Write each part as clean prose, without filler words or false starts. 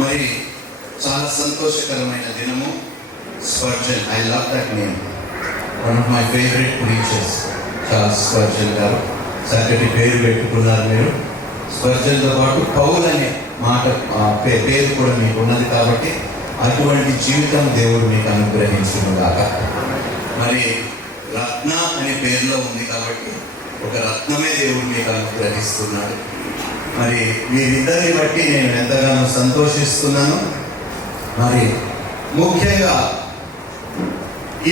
మరి చాలా సంతోషకరమైన దినము. Spurgeon, I love that name. One of my favourite preachers Charles Spurgeon గారు. చక్కటి పేరు పెట్టుకున్నారు మీరు. స్పర్జన్తో పాటు పౌల్ అనే మాట పేరు కూడా మీకు ఉన్నది కాబట్టి అటువంటి జీవితం దేవుడు మీకు అనుగ్రహించుగాక. మరి రత్న అనే పేరులో ఉంది కాబట్టి ఒక రత్నమే దేవుడు మీకు అనుగ్రహిస్తున్నాడు. మరి వీరిద్దరిని బట్టి నేను ఎంతగానో సంతోషిస్తున్నాను. మరి ముఖ్యంగా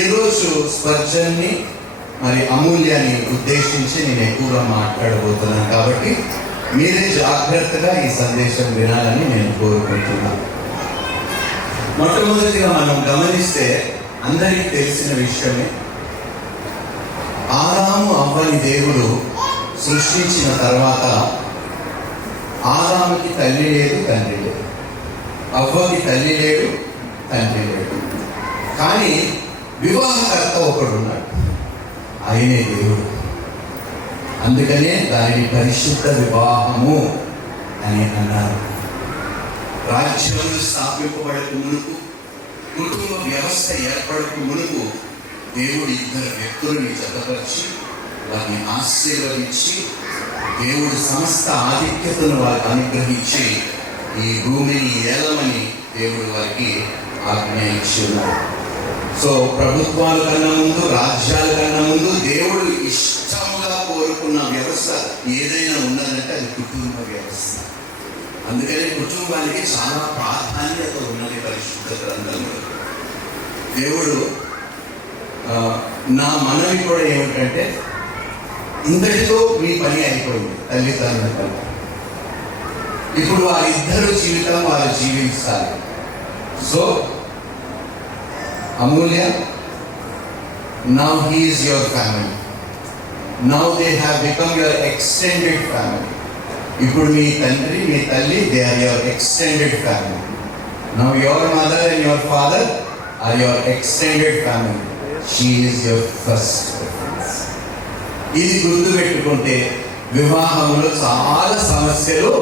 ఈరోజు స్పర్జన్ని మరి అమూల్యాన్ని ఉద్దేశించి నేను ఎక్కువగా మాట్లాడబోతున్నాను కాబట్టి మీరే జాగ్రత్తగా ఈ సందేశం వినాలని నేను కోరుకుంటున్నాను. మొట్టమొదటిగా మనం గమనిస్తే అందరికీ తెలిసిన విషయమే, ఆదాము అవ్వని దేవుడు సృష్టించిన తర్వాత ఆదాముకి తల్లి లేదు, తండ్రి లేదు. అవ్వకి తల్లి లేడు, తండ్రి లేడు. కానీ వివాహకర్త ఒకడున్నాడు, ఆయనే దేవుడు. అందుకనే దానిని పరిశుద్ధ వివాహము అని అన్నారు. రాజ్యములు స్థాపింపబడక మునుపు, కుటుంబ వ్యవస్థ ఏర్పడక మునుపు దేవుడు ఇద్దరు వ్యక్తులని జతపరిచి వారిని ఆశీర్వదించి దేవుడు సమస్త ఆధిక్యతను వారికి అనుగ్రహించి ఈ భూమిని ఏలమని దేవుడు వారికి ఆజ్ఞ ఇచ్చి ఉన్నాడు. సో ప్రభుత్వాల కన్నా ముందు, రాజ్యాల కన్నా ముందు దేవుడు ఇష్టముగా కోరుకున్న వ్యవస్థ ఏదైనా ఉన్నదంటే అది కుటుంబ వ్యవస్థ. అందుకని కుటుంబానికి చాలా ప్రాధాన్యత ఉన్నది పరిశుద్ధ గ్రంథంలో. దేవుడు నా మనవి కూడా ఏమిటంటే, ఇంతటితో మీ పని అయిపోయింది. తల్లిదండ్రుల పని ఇప్పుడు వారిద్దరు జీవితం వారు జీవించాలి. So Amulya, now he is your family. Now they have become your extended family. ఇప్పుడు మీ తండ్రి, మీ తల్లి, they are your extended family. Now your mother and your father are your extended family. She is your first preference. ఇది గుర్తుపెట్టుకుంటే వివాహంలో చాలా సమస్యలు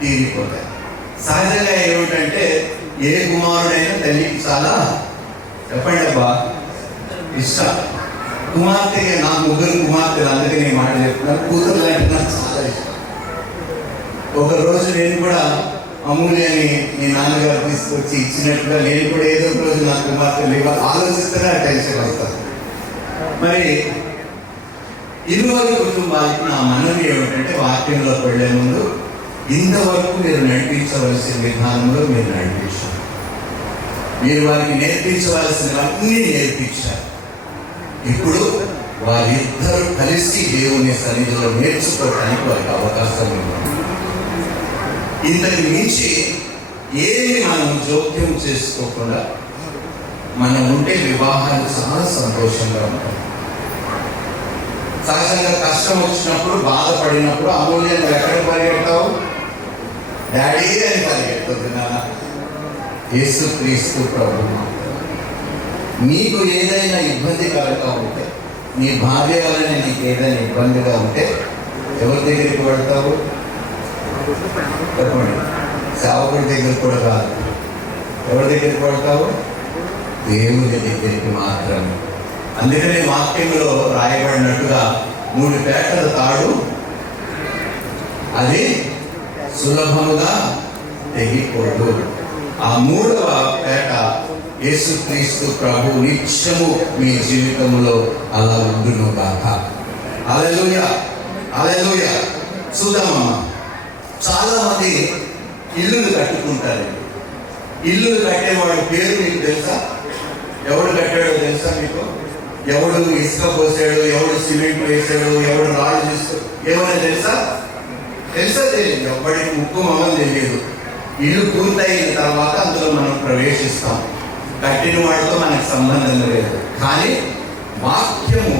తీరిపోతాయి. సహజంగా ఏమిటంటే, ఏ కుమారుడైనా తల్లికి చాలా, చెప్పండి అబ్బా, ఇష్టం. కుమార్తెకి, నా ముగ్గురు కుమార్తెలు, అందుకే నేను మాట చెప్తున్నాను, కూతురు అంటే నాకు చాలా ఇష్టం. ఒకరోజు నేను కూడా అమూల్యని మీ నాన్నగారు తీసుకొచ్చి ఇచ్చినట్టుగా నేను కూడా ఏదో ఒక రోజు నా కుమార్తెలు ఆలోచిస్తేనే టెన్షన్ వస్తాను. మరి ఇరువురు కుటుంబానికి నా మనవి ఏమిటంటే, వాక్యంలోకి వెళ్లే ముందు ఇంతవరకు మీరు నడిపించవలసిన విధానంలో మీరు నడిపించారు. మీరు వారికి నేర్పించవలసినవన్నీ నేర్పించారు. ఇప్పుడు వారిద్దరూ కలిసి దేవుని సన్నిధిలో నేర్చుకోవడానికి వారికి అవకాశం ఉంది. ఇంతకు మించి ఏమి మనం జోక్యం చేసుకోకుండా మనం ఉంటే వివాహాలు చాలా సంతోషంగా ఉంటాయి. సహజంగా కష్టం వచ్చినప్పుడు, బాధపడినప్పుడు అమూల్యంగా ఎక్కడ పరిగెడతావు? డాడీ అని పరిగెడుతుంది. నాన్న యేసుక్రీస్తు ప్రభువు. నీకు ఏదైనా ఇబ్బందికరంగా ఉంటే, నీ భార్య వలన నీకు ఏదైనా ఇబ్బందిగా ఉంటే ఎవరి దగ్గరికి వెళ్తావు? చెప్పండి. సేవకుడి దగ్గర కూడా కాదు. ఎవరి దగ్గరికి వెళ్తావు? దేవుని దగ్గరికి మాత్రమే. అందుకని వాక్యంలో రాయబడినట్టుగా 3 పేటల తాడు అది సులభముగా తెగిపోదు. ఆ 3వ పేట యేసుక్రీస్తు ప్రభు నిత్యము మీ జీవితంలో అలా ఉండును గాక. హల్లెలూయా, హల్లెలూయా. చూద్దామమ్మా, చాలా మంది ఇల్లులు కట్టుకుంటారు. ఇల్లులు కట్టేవాడి పేరు మీకు తెలుసా? ఎవడు కట్టాడో తెలుసా మీకు? ఎవడు ఇసుక పోసాడు, ఎవడు సిమెంట్ వేసాడు, ఎవడు రాళ్ళు చేస్తాడు, ఏమైనా తెలుసా? తెలియదు. ఎవడికి ముక్కు మొహం తెలియదు. ఇల్లు పూర్తయిన తర్వాత అందులో మనం ప్రవేశిస్తాం. కట్టిన వాడితో మనకు సంబంధం లేదు. కానీ వాక్యము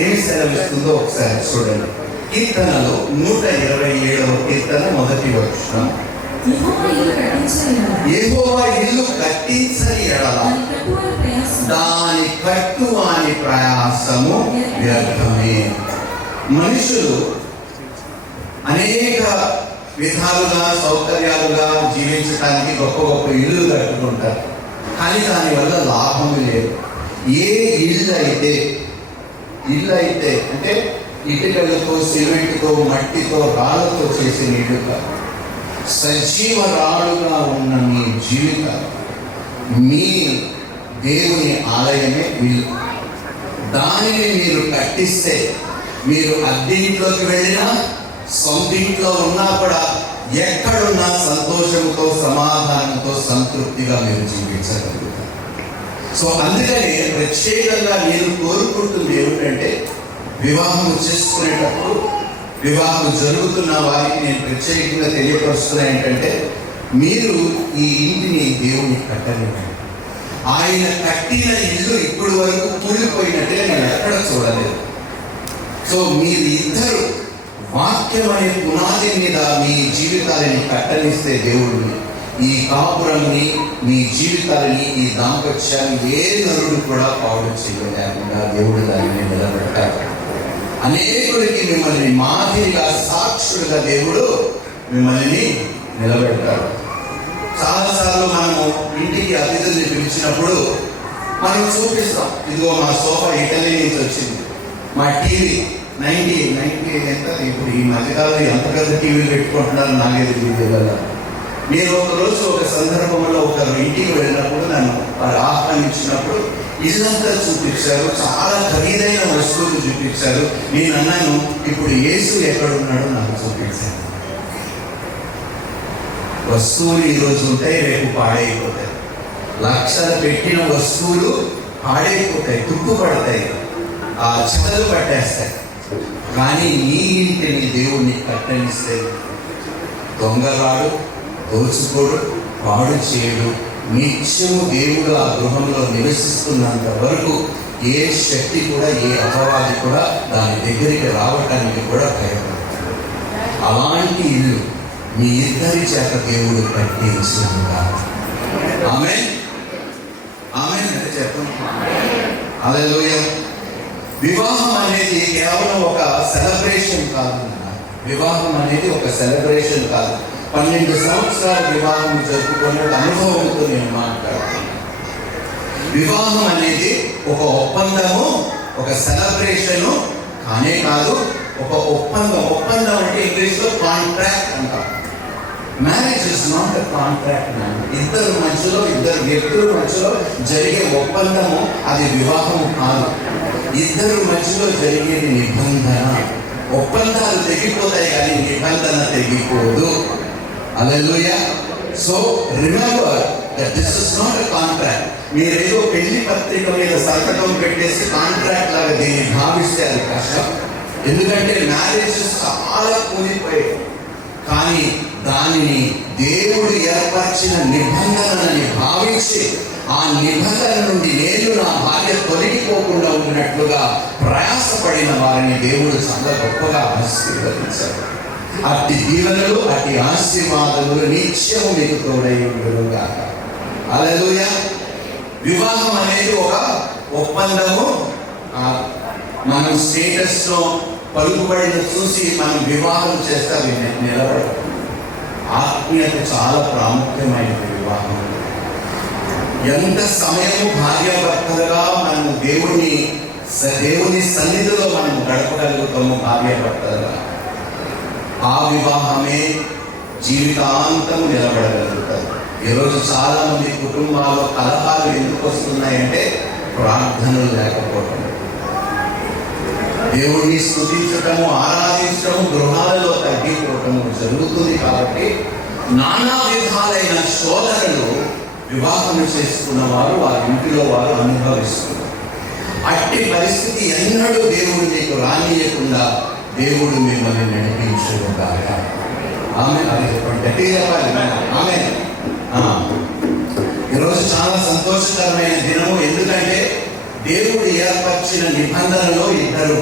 ఏమి సెలవిస్తుందో ఒకసారి చూడండి. కీర్తనలో 127వ కీర్తన 1వ వచనం, యెహోవా ఇల్లు కట్టించని ఎడల దాని కట్టువాని ప్రయాసము వ్యర్థమే. మనుషులు అనేక విధాలుగా సౌకర్యాలుగా జీవించడానికి గొప్ప గొప్ప ఇల్లు కట్టుకుంటారు, కానీ దానివల్ల లాభం లేదు. ఏ ఇల్లు అయితే అంటే ఇటుకలతో, సిమెంట్తో, మట్టితో, రాళ్ళతో చేసిన ఇల్లు కాదు. సజీవ రాళ్ళుగా ఉన్న మీ జీవితాలు, మీ దేవుని ఆలయమే ఇల్లు. దానిని మీరు కట్టిస్తే మీరు అద్దెంట్లోకి వెళ్ళినా, సొంత ఇంట్లో ఉన్నా కూడా ఎక్కడున్నా సంతోషంతో, సమాధానంతో, సంతృప్తిగా మీరు జీవించగలుగుతారు. సో అందుకని ప్రత్యేకంగా నేను కోరుకుంటుంది ఏమిటంటే, వివాహం చేసుకునేటప్పుడు, వివాహం జరుగుతున్న వారికి నేను ప్రత్యేకంగా తెలియపరుస్తున్నా ఏంటంటే, మీరు ఈ ఇంటిని దేవుని కట్టనివ్వండి. ఆయన కట్టిన ఇల్లు ఇప్పటి వరకు కూలిపోయినట్టుగా నేను ఎక్కడ చూడలేదు. సో మీరు ఇద్దరు వాక్యం అనే పునాది మీద మీ జీవితాలని కట్టనిస్తే దేవుడిని, ఈ కాపురాన్ని, మీ జీవితాలని, ఈ దాంపత్యాన్ని ఏ నరుడు కూడా పాడు చేయలేకుండా దేవుడు దానిని నిలబెట్టారు. అనేకుడికి మిమ్మల్ని మాదిరిగా, సాక్షులుగా దేవుడు మిమ్మల్ని నిలబెట్టాడు. చాలాసార్లు మనము ఇంటికి అతిథుల్ని పిలిచినప్పుడు మనం చూపిస్తాం, ఇదిగో మా సోఫా ఇటలీ నుంచి వచ్చింది, మా టీవీ 90 ఎంత ఇప్పుడు ఈ మధ్యకాలంలో ఎంత పెద్ద టీవీలు పెట్టుకుంటున్నారు నాగేది టీవీలలో. నేను ఒకరోజు ఒక సందర్భంలో ఒకరు ఇంటికి వెళ్ళినప్పుడు నన్ను వారు ఆహ్వానించినప్పుడు ఇల్లంతా చూపించారు, చాలా ఖరీదైన వస్తువులు చూపించారు. నేను అన్నాను, ఇప్పుడు యేసు ఎక్కడున్నాడో నాకు చూపించాను. వస్తువులు ఈరోజు ఉంటాయి, రేపు పాడైపోతాయి. లక్షలు పెట్టిన వస్తువులు పాడైపోతాయి, తుప్పుపడతాయి, ఆ చెదలు పట్టేస్తాయి. కానీ నీ ఇంటిని దేవుణ్ణి కట్టనిస్తే దొంగరాడు, దోచుకోడు, పాడు చేయడు. నిత్యము దేవుడు ఆ గృహంలో నివసిస్తున్నంత వరకు ఏ శక్తి కూడా, ఏ అపవాది కూడా దాని దగ్గరికి రావటానికి కూడా భయపడతాడు. అలాంటి ఇల్లు మీ ఇద్దరి చేత దేవుడు కట్టించుగా. ఆమేన్, ఆమేన్ అంటే చెప్పండి. హల్లెలూయా. వివాహం అనేది కేవలం ఒక సెలబ్రేషన్ కాదు. వివాహం అనేది ఒక సెలబ్రేషన్ కాదు. 12 సంవత్సరాల వివాహం జరుపుకునే అనుభవంతో నేను మాట్లాడుతున్నాను. వివాహం అనేది ఒక ఒప్పందము, ఒక సెలబ్రేషను కానే కాదు, ఒక ఒప్పందం. ఒప్పందం అంటే ఇంగ్లీష్లో కాంట్రాక్ట్ అంటాం. Marriage is not a contract. ఇద్దరు మధ్యలో, ఇద్దరు వ్యక్తుల మధ్యలో జరిగే ఒప్పందము అది వివాహము కాదు. ఇద్దరు మధ్యలో జరిగేది నిబంధన. ఒప్పందాలు తెగిపోతాయి కానీ నిబంధన తెగిపోదు. Hallelujah. So remember that this is not a contract. మీరేదో పెళ్లి పత్రిక మీద సంతకం పెట్టేసి కాంట్రాక్ట్ లాగా దీన్ని భావిస్తే అది కష్టం. ఎందుకంటే మ్యారేజెస్ చాలా కూలిపోయాయి. కానీ దానిని దేవుడు ఏర్పరిచిన నిబంధనని భావించి, ఆ నిబంధన నుండి నేను నా భార్య తొలగిపోకుండా ఉన్నట్లుగా ప్రయాసపడిన వారిని దేవుడు చాలా గొప్పగా ఆశీర్వదించాడు. అట్టి దీవెనలు, అట్టి ఆశీర్వాదములు నిత్యము మీకు తోడై ఉండుగాక. హల్లెలూయా. వివాహం అనేది ఒక ఒప్పందము. మనం స్టేటస్ లో పలుకుబడిన చూసి మనం వివాహం చేస్తే అవి నిలబడదు. ఆత్మీయత చాలా ప్రాముఖ్యమైనది. వివాహం ఎంత సమయము భార్యాభర్తలుగా మనము దేవుని సన్నిధిలో మనం గడపగలుగుతాము. భార్యాభర్తలుగా ఆ వివాహమే జీవితాంతం నిలబడగలుగుతారు. ఈరోజు చాలా మంది కుటుంబాల్లో కలహాలు ఎందుకు వస్తున్నాయంటే ప్రార్థనలు లేకపోవడం. దేవుడిని స్తుతించటము, ఆరాధించటము గృహాలలో తగ్గిపోవటము జరుగుతుంది. కాబట్టి నానా విధాలైన శోధనలు వివాహం చేసుకున్న వారు వారి ఇంటిలో వారు అనుభవిస్తున్నారు. అట్టి పరిస్థితి ఎన్నడూ దేవుడు నీకు రానియకుండా దేవుడు మిమ్మల్ని నడిపించుగాక. ఆమె అది చెప్పండి. ఆమె ఈరోజు చాలా సంతోషకరమైన దినము. ఎందుకంటే దేవుడు ఏర్పరిచిన నిబంధనలో ఇద్దరు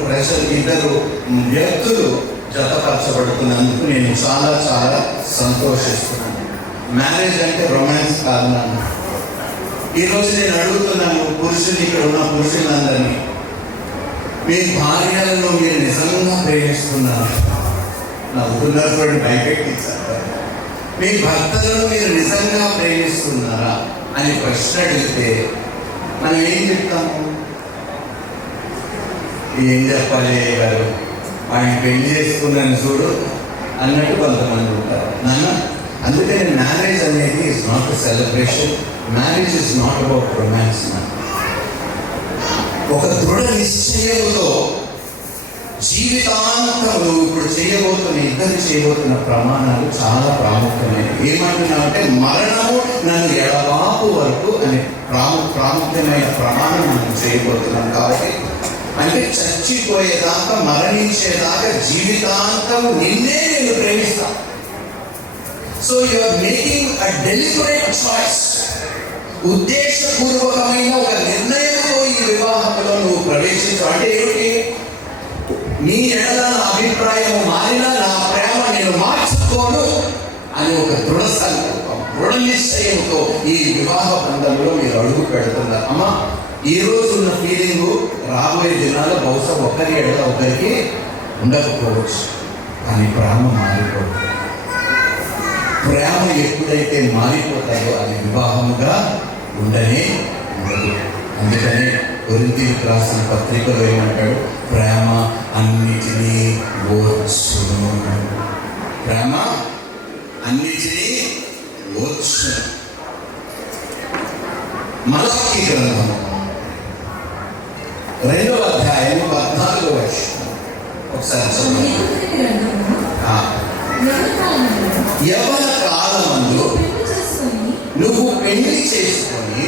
వ్యక్తులు జతపరచబడుతున్నందుకు నేను చాలా చాలా సంతోషిస్తున్నాను. మ్యారేజ్ అంటే రొమాన్స్ కాదు. నన్ను ఈరోజు నేను అడుగుతున్నాను పురుషులు, ఇక్కడ ఉన్న పురుషులందరినీ, మీ భార్యలను మీరు నిజంగా ప్రేమిస్తున్నారు? నవ్వుతున్నారు, భయపెట్టించారు. మీ భర్తలను మీరు నిజంగా ప్రేమిస్తున్నారా అని ప్రశ్న అడిగితే మనం ఏం చెప్తాము? ఏం చెప్పాలి గారు, ఆయన పెళ్లి చేసుకున్నాను చూడు అన్నట్టు కొంతమంది ఉంటారు నాన్న. అందుకని మ్యారేజ్ అనేది is not a celebration, marriage is not about romance. ఒక దృఢ నిశ్చయంతో జీవితాంతము ఇప్పుడు ఇద్దరు చేయబోతున్న ప్రమాణాలు చాలా ప్రాముఖ్యమైనవి. ఏమంటున్నామంటే మరణము నన్ను ఎడబాపు వరకు అనే ప్రాముఖ్యమైన ప్రమాణం మనం చేయబోతున్నాం. కాబట్టి అంటే చచ్చిపోయేదాకా, మరణించేదాకా జీవితాంతం నిన్నే నేను ప్రేమిస్తాను. So you are making a deliberate choice. ఉద్దేశపూర్వకమైన ఒక నిర్ణయంతో ఈ వివాహంలో నువ్వు ప్రవేశించు. అంటే ఏమిటి? నీ ఎడల నా అభిప్రాయం మారినా నా ప్రేమ నేను మార్చుకోను అని ఒక దృఢ సంకల్పం, దృఢ నిశ్చయంతో ఈ వివాహ బంధంలో మీరు అడుగు పెడుతున్నారు. అమ్మా, ఈ రోజు ఉన్న ఫీలింగ్ రాబోయే దినాల్లో బహుశా ఒకరి ఎడల ఒకరికి ఉండకపోవచ్చు, కానీ ప్రేమ మారిపోతుంది. ప్రేమ ఎప్పుడైతే మారిపోతాయో అది వివాహముగా ఉండనే ఉండదు. అందుకని కొరింథీయులకు రాసిన పత్రికలో ఏమంటాడు? ప్రేమ అన్నిటినీ ఓర్చును. ప్రేమ అన్నిటినీ ఓర్చును. మలాకి గ్రంథం 2వ అధ్యాయం 14వ వచనం ఒకసారి చదవండి. యవ్వన కాలమందు నువ్వు పెళ్లి చేసుకొని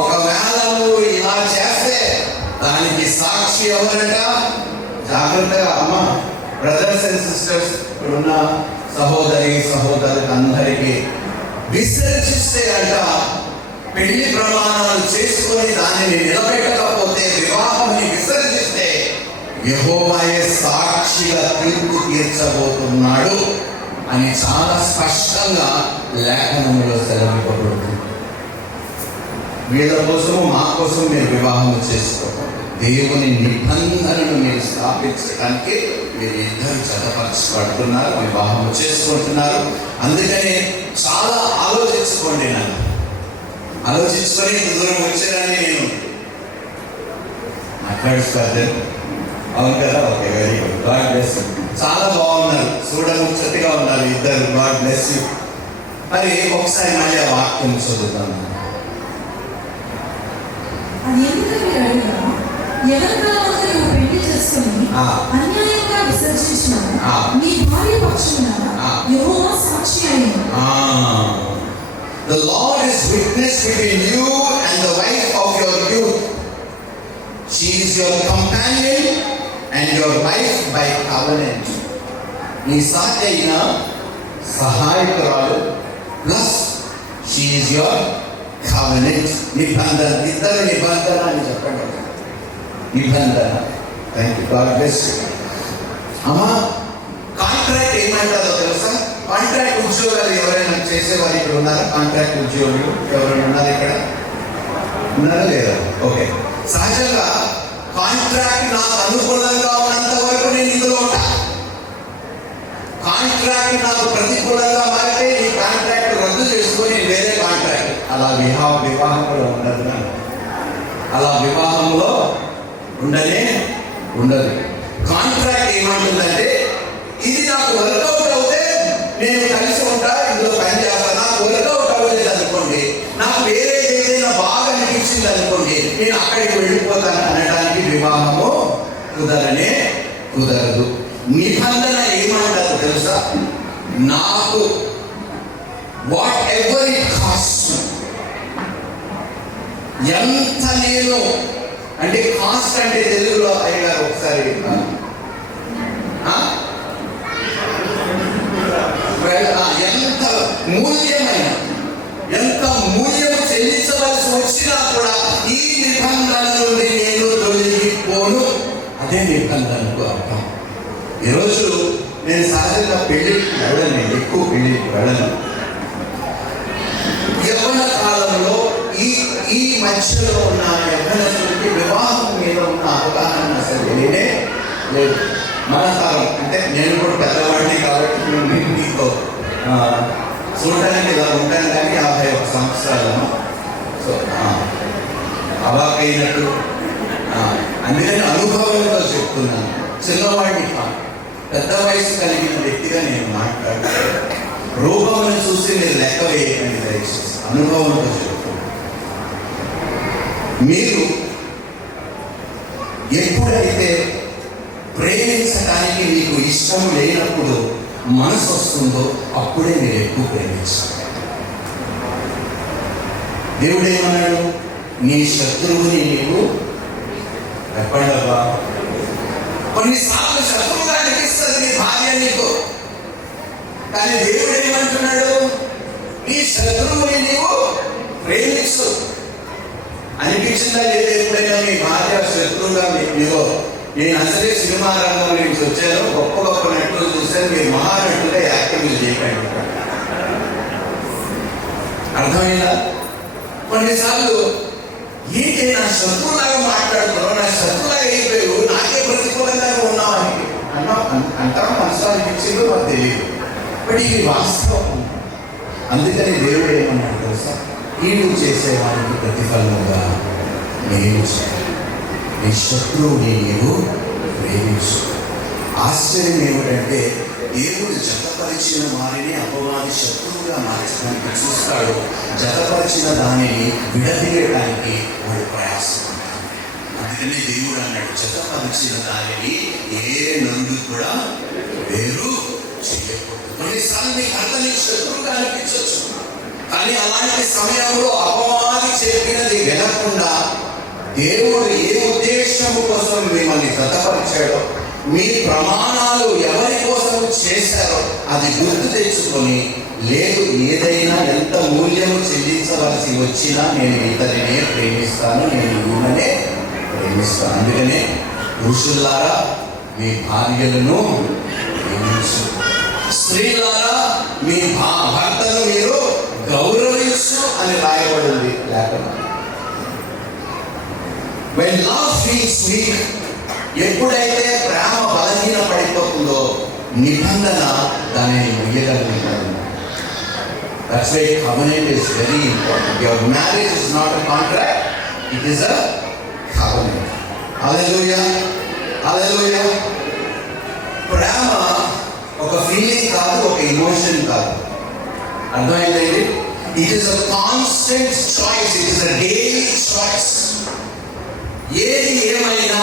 ఒకవేళ నువ్వు ఇలా చేస్తే దానికి సాక్షి ఎవరంట? జాగ్రత్తగా అమ్మ, బ్రదర్స్ అండ్ సిస్టర్స్, ఇప్పుడున్న సహోదరులకు అందరికీ విసర్జిస్తే అంట, పెళ్లి ప్రమాణాలు చేసుకొని దానిని నిలబెట్టకపోతే, వివాహాన్ని విసర్జిస్తే యెహోవాయే సాక్షిగా తీర్పు తీర్చబోతున్నాడు అని చాలా స్పష్టంగా లేఖనంలో సెలవివ్వబడుతుంది. వీళ్ళ కోసము మా కోసం మీరు వివాహం చేసుకోవాలి. దేవుని నిబంధనను మీరు స్థాపించడానికి మీరు ఇద్దరు జతపరచబడుతున్నారు, వివాహం చేసుకుంటున్నారు. అందుకని చాలా ఆలోచించుకోండి. నన్ను ఆలోచించుకొని ఇంత దూరం వచ్చారని నేను మాట్లాడుతాను. అవును కదా? Okay, very good. God bless you. చాలా బాగున్నారు, చూడముచ్చటగా ఉన్నారు ఇద్దరు. God bless you. మరి ఒకసారి మళ్ళీ ఆ వాక్యం చదువుతాను. The Lord is witness between you and the wife of your youth. She is your companion and your wife by covenant. నీ సాటి అయిన సహాయకురాలు plus she is your covenant, నిబంధన. ఇద్దరు నిబంధన అని చెప్పండి. నిబంధన. Thank you. God bless you. అమ్మా, కాంట్రాక్ట్ ఏమంటారో తెలుసా? కాంట్రాక్ట్ ఉద్యోగాలు ఎవరైనా చేసేవారు ఇక్కడ ఉన్నారా? కాంట్రాక్ట్ ఉద్యోగులు ఎవరైనా ఉన్నారు ఇక్కడ? ఉన్నారా లేదా? ఓకే. సహజంగా కాంట్రాక్ట్ నాకు అనుకూలంగా ఉన్నంత వరకు నేను ఇందులో ఉంటా. కాంట్రాక్ట్ నాకు ప్రతికూలంగా మారితే ఈ కాంట్రాక్ట్ రద్దు చేసుకొని వేరే కాంట్రాక్ట్. అలా వివాహంలో ఉండదు. అలా వివాహంలో ఉండనే ఉండదు. కాంట్రాక్ట్ ఏమంటుందంటే, ఇది నాకు వర్కౌట్ అవుతే నేను కలిసి ఉంటా, ఇందులో పని చేస్తాను. నాకు వర్కౌట్ అవ్వలేదు అనుకోండి, నాకు వేరే ఏదైనా బాగా అనిపించింది అనుకోండి, నేను అక్కడికి వెళ్ళిపోతాను అనడానికి వివాహము కుదరనే కుదరదు. నిబంధన ఏమంటారు తెలుసా? నాకు వాట్ ఎవర్ ఇట్ కాస్ట్, ఎంత నేను అంటే, కాస్ట్ అంటే తెలుగులో అయ్యారు ఒకసారి ఎంత మూల్యమైన, ఎంత మూల్యం చెల్లించవలసి వచ్చినా కూడా ఈ నిబంధన నుండి నేను తొలగిపోను. అదే నిబంధనకు అర్థం. ఈరోజు నేను సహజంగా పెళ్లికి వెళ్ళను, ఎక్కువ పెళ్లికి వెళ్ళను. యవ్వన కాలంలో ఈ మధ్యలో ఉన్న యవ్వనస్తులకి వివాహం మీద ఉన్న అవగాహన అసలు లేనే లేదు. మన తరం అంటే నేను కూడా పెద్దవాడిని కాబట్టి మీతో చూడటానికి ఇలా ఉంటాను కానీ 51 సంవత్సరాలను. సో అవాకైనట్టు అందుకని అనుభవంతో చెప్తున్నాను. చిన్నవాడిని కాదు, పెద్ద వయసు కలిగిన వ్యక్తిగా నేను మాట్లాడతాను. రూపమును చూసి మీరు లెక్క వేయకండి దయచేసి, అనుభవంతో చెప్తున్నాను. మీరు ఎప్పుడైతే ప్రేమించడానికి మీకు ఇష్టం లేనప్పుడు మనసు వస్తుందో అప్పుడే మీరు ఎక్కువ ప్రేమించాలి. దేవుడు ఏమన్నాడు? నీ శత్రువుని నీవు ఎప్పటివా. కొన్నిసార్లు శత్రువుగా అనిపిస్తుంది నీ భార్య నీకు, కానీ దేవుడు ఏమంటున్నాడు? నీ శత్రువుని నీవు ప్రేమించు. అనిపించిందా లేదా ఎప్పుడైనా మీ భార్య శత్రువుగా మీలో? నేను అసలే సినిమా రంగం నుంచి వచ్చాను, గొప్ప గొప్ప నటులు చూశాను, మీరు మహానటులుగా యాక్టింగ్ చేయకండి. అర్థమైందా? కొన్నిసార్లు ఏంటి నా శత్రువులాగా మాట్లాడుతున్నావు, నా శత్రువులాగా అయిపోయావు, నాకే ప్రతికూలంగా ఉన్నావు అని అంటాం. మనసులో అనిపించిందో నాకు తెలియదు, బట్ ఇది వాస్తవం. అందుకని దేవుడు ఏమన్నాడు తెలుసా? కీడు చేసేవాడికి ప్రతిఫలముగా నేను నీ శత్రువుని నీవు ప్రేమించు. ఆశ్చర్యం ఏమిటంటే దేవుడు జతపరిచిన వారిని అపవాది శత్రువుగా మార్చడానికి చూస్తాడు. జతపరిచిన దానిని విడదీయడానికి వాడు ప్రయాసపడతాడు. అందుకని దేవుడు అన్నాడు, జతపరిచిన దానిని ఏ నందు కూడా వేరు చేయకూడదు. కొన్నిసార్లు మీకు అతని శత్రువుగా అనిపించవచ్చు, కానీ అలాంటి సమయంలో అపవాది చెప్పినది వినకుండా దేవుడు ఏ ఉద్దేశము కోసం మిమ్మల్ని జతపరిచాడో, మీ ప్రమాణాలు ఎవరి కోసం చేశారో అది గుర్తు తెచ్చుకొని, లేదు ఏదైనా ఎంత మూల్యము చెల్లించవలసి వచ్చినా నేను ఇతనినే ప్రేమిస్తాను, నేను ఈమెనే ప్రేమిస్తాను. అందుకనే పురుషులారా మీ భార్యలను ప్రేమించు, స్త్రీలారా మీ భర్తను మీరు గౌరవించు అని రాయబడింది లేఖనం. When love feels weak, ఎప్పుడైతే ప్రేమ బలహీన పడిపోతుందో నిబంధన దానిని ముయ్యగలుగుతారు. That's why covenant is very important. Your marriage is not a contract, it is a covenant. Hallelujah, hallelujah. ప్రేమ ఒక ఫీలింగ్ కాదు, ఒక ఎమోషన్ కాదు. అర్థమైందండి? It is a constant choice, it is a daily choice. ఏది ఏమైనా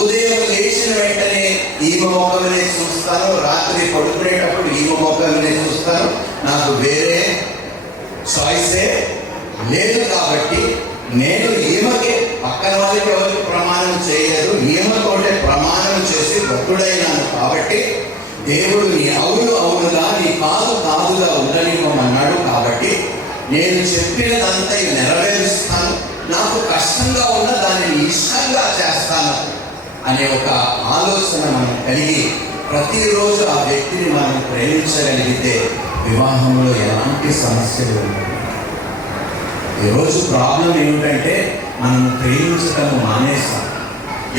ఉదయం లేచిన వెంటనే ఈమె మొక్కలనే చూస్తాను, రాత్రి పడుకునేటప్పుడు ఈమె మొక్కలనే చూస్తాను, నాకు వేరే చాయిసే లేదు. కాబట్టి నేను ఈమెకే, పక్కన వాళ్ళకి ఎవరికి ప్రమాణం చేయలేదు, ఈమెతోటే ప్రమాణం చేసి భక్తుడైనాను. కాబట్టి దేవుడు నీ అవును అవునుగా, నీ కాదు కాదుగా ఉండనివ్వమన్నాడు. కాబట్టి నేను చెప్పినదంతా నెరవేరుస్తాను, నాకు కష్టంగా ఉన్న దానిని ఇష్టంగా చేస్తాను అనే ఒక ఆలోచన మనం కలిగి ప్రతిరోజు ఆ వ్యక్తిని మనం ప్రేమించగలిగితే వివాహంలో ఎలాంటి సమస్యలు ఉంటాయి. ఈరోజు ప్రాబ్లం ఏమిటంటే మనం ప్రేమించడం మానేస్తాం.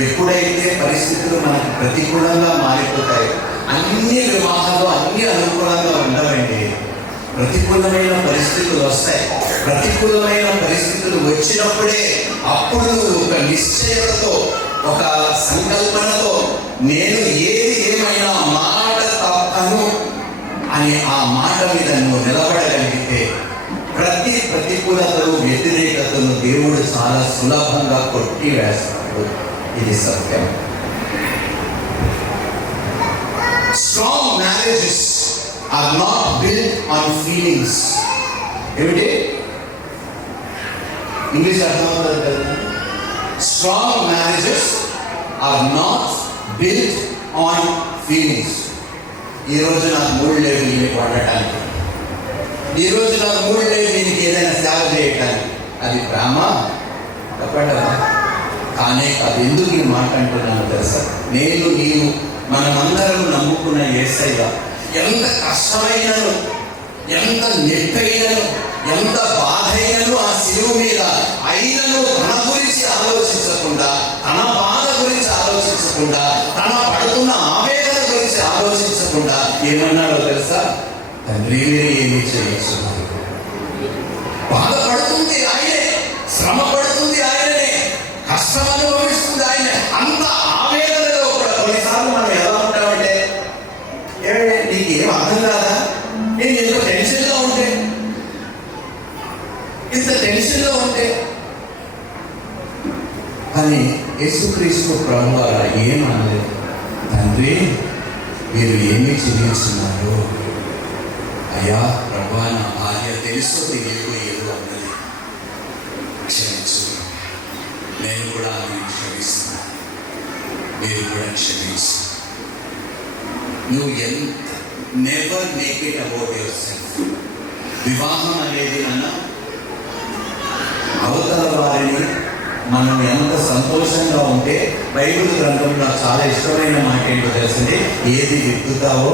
ఎప్పుడైతే పరిస్థితులు మనకు ప్రతికూలంగా మారిపోతాయి, అన్ని వివాహాలు అన్ని అనుకూలంగా ఉండవండి. ప్రతికూలమైన పరిస్థితులు వస్తాయి. ప్రతికూలమైన పరిస్థితులు వచ్చినప్పుడే అప్పుడు నువ్వు ఒక నిశ్చయతతో, ఒక సంకల్పనతో, నేను ఏది ఏమైనా మాట తప్పను అని ఆ మాట మీద నువ్వు నిలబడగలిగితే ప్రతి ప్రతికూలతను, వ్యతిరేకతను దేవుడు చాలా సులభంగా కొట్టి వేస్తాడు. ఇది సత్యం. Strong marriages are not built on feelings. ఏమిటి ఇంగ్లీష్ అర్థమవుతుంది కదా? Strong marriages are not built on feelings. ఈరోజు నాకు మూడు లేదు దీనికి వాడటానికి, ఈరోజు నాకు మూడు లేదు దీనికి ఏదైనా సేవ చేయటానికి, అది ప్రేమ తప్పండి కానే కాదు. ఎందుకు ఈ మాట అంటున్నాను తెలుసా? నేను నీవు మనమందరం నమ్ముకున్న యేసయ్య ఎంత కష్టమైనను, ఎంత నెప్పైనను, ఎంత బాధ అయినను ఆ శిలువ మీద అయినను తన గురించి ఆలోచించకుండా, తన బాధ గురించి ఆలోచించకుండా, తన పడుతున్న ఆవేదన గురించి ఆలోచించకుండా ఏమన్నాడో తెలుసా? తండ్రి మీరు ఏమీ చేయొచ్చున్నారు. బాధపడుతుంది ఆయనే, శ్రమ పడుతుంది ఆయననే, కష్టం అనుభవిస్తుంది ఆయన. అంత ఆవేదనలో కూడా కొన్నిసార్లు మనం ఎలా ఉంటామంటే, నీకు ఏం అర్థం కాదా? నేను ఎంతో టెన్షన్లో ఉంటే, ఇంత టెన్షన్లో ఉంటే. కానీ యేసుక్రీస్తు ప్రభువు అలా ఏం అనలేదు. తండ్రి మీరు ఏమీ చెల్లిస్తున్నారు? అయ్యా ప్రభువా, నా భార్య తెలుసో తెలియకో ఏదో అన్నది, క్షమించు. నేను కూడా ఆమెను క్షమిస్తున్నాను, మీరు కూడా క్షమించు. నువ్వు ఎంత never make it about your self. వివాహం అనేది అన్న అవతల వారిని మనం ఎంత సంతోషంగా ఉంటే, బైబిల్ గ్రంథంలో నాకు చాలా ఇష్టమైన మాట ఏంటో తెలిసింది, ఏది విత్తుతావో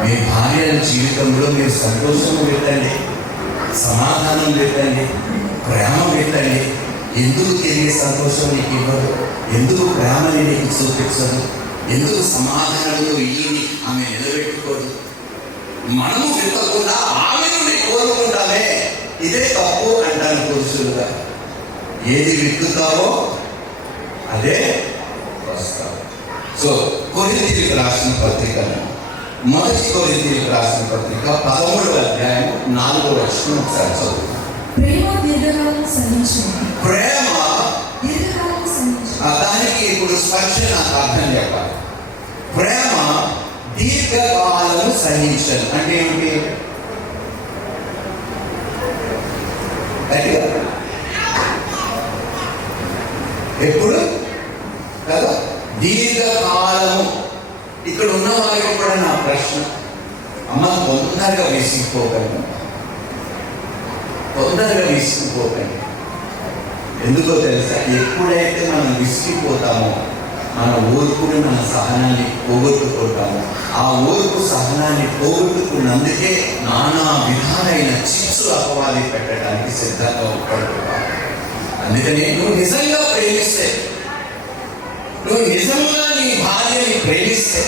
మీ భార్యల జీవితంలో మీరు సంతోషం పెట్టండి, సమాధానం పెట్టండి, ప్రేమ పెట్టండి. ఎందుకు తిరిగి సంతోషం నీకు ఇవ్వదు? ఎందుకు ప్రేమని నీకు చూపించదు? ఎందుకు సమాధానంలో ఇల్లుని ఆమె నిలబెట్టుకోదు? మనము విత్తకుండా ఆమెను కోరుకుంటామే, ఇదే తప్పు అంటాను పురుషులుగా. ఏది విత్తుతావో అదే వస్తావు. సో కొరింథీయులకు రాసిన పత్రిక, మొదటి కొరింథీయులకు రాసిన పత్రిక 13వ అధ్యాయం 4వ వచనం ఒకసారి చదువు. ప్రేమ దీర్ఘకాలం సహించును. ప్రేమ దీర్ఘకాలం సహించును. దానికి ఇప్పుడు స్పర్శ నాకు అర్థం చెప్పాలి. ప్రేమ దీర్ఘకాలం సహించదు అంటే ఏమిటి? ఎప్పుడు కదా దీర్ఘకాలము. ఇక్కడ ఉన్న వారికి కూడా నా ప్రశ్న, అమ్మ తొందరగా విసిగిపోకండి, తొందరగా విసిగిపోకండి. ఎందుకో తెలుసా? ఎప్పుడైతే మనం విసిగిపోతామో మన ఓర్పుని, మన సహనాన్ని పోగొట్టుకుంటాము. ఆ ఓర్పు సహనాన్ని పోగొట్టుకున్నందుకే నానా విధాలైన చిచ్చు అపవాది పెట్టడానికి సిద్ధంగా పడుతున్నాం. అందుకని నువ్వు నిజంగా ప్రేమిస్తే, నువ్వు నిజంగా నీ భార్యని ప్రేమిస్తే,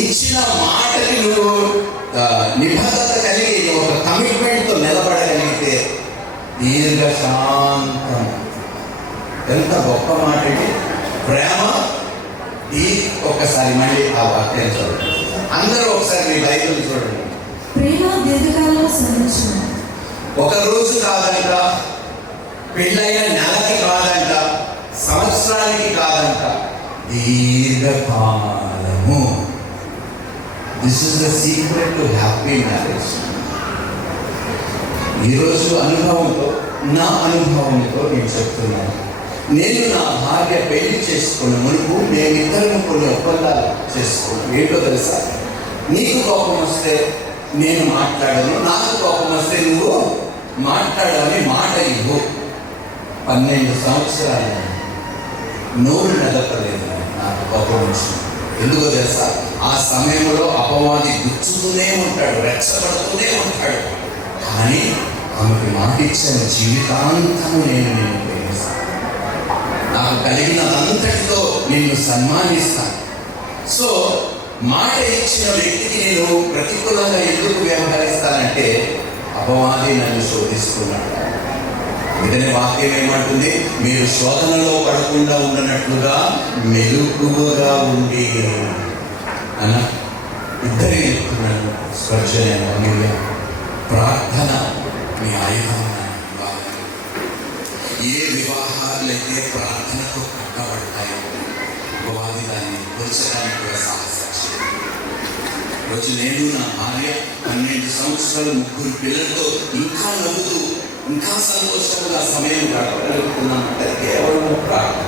ఇచ్చిన మాటకి నువ్వు నిబద్ధత కలిగి ఒక కమిట్మెంట్తో నిలబడగలిగితే దీర్ఘశాంతం. ఎంత గొప్ప మాట ఇది! ప్రేమ ఈ ఒక్కసారి మళ్ళీ ఆ వాక్యం చూడండి. అందరూ ఒకసారి మీ బైబిల్ చూడండి. ప్రేమ దీర్ఘకాలం సహించును. ఒక రోజు కాదంట, పెళ్ళైన నెలకి కాదంట, సంవత్సరానికి కాదంట, దీర్ఘకాలము. This is the secret to happy marriage. ఈరోజు అనుభవంతో, నా అనుభవంతో నేను చెప్తున్నాను. నేను నా భార్య పెళ్లి చేసుకున్న మునుపు మేమిద్దరం కొన్ని ఒప్పందాలు చేసుకున్నాం. ఏంటో తెలుసా? నీకు కోపం వస్తే నేను మాట్లాడను, నాకు కోపం వస్తే నువ్వు మాట్లాడాలని మాట ఇవ్వు. 12 సంవత్సరాలు నోరు మెదపలేదు నాకు కోపం వచ్చింది. ఎందుకో తెలుసా? ఆ సమయంలో అపవాది గుచ్చుతూనే ఉంటాడు, రెచ్చగొడుతూనే ఉంటాడు. కానీ ఆమెకు మాట ఇచ్చిన జీవితాంతము నేను ప్రేమిస్తాను, నాకు కలిగినదంతటితో నిన్ను సన్మానిస్తాను. సో మాట ఇచ్చిన వ్యక్తికి నేను ప్రతికూలంగా ఎందుకు వ్యవహరిస్తానంటే, అపవాది నన్ను శోధిస్తున్నాడు. అందుకనే వాక్యం ఏమంటుంది? మీరు శోధనలో పడకుండా ఉండనట్లుగా మెలకువగా ఉండి అన్న. ఇద్దరి చెప్తున్నాను, స్పర్శన అమూల్య. ప్రార్థన మీ ఆయుధం. ఏ వివాహాలైతే ప్రార్థనతో కట్టబడతాయో అపవాది దాన్ని పొంచడానికి కూడా సాహసించారు. రోజు నేను నా భార్య 12 సంవత్సరాలు 3 పిల్లలతో ఇంకా నవ్వుతూ, ఇంకా సంతోషంగా సమయం గడపగలుగుతున్నామంటే కేవలం ప్రార్థన.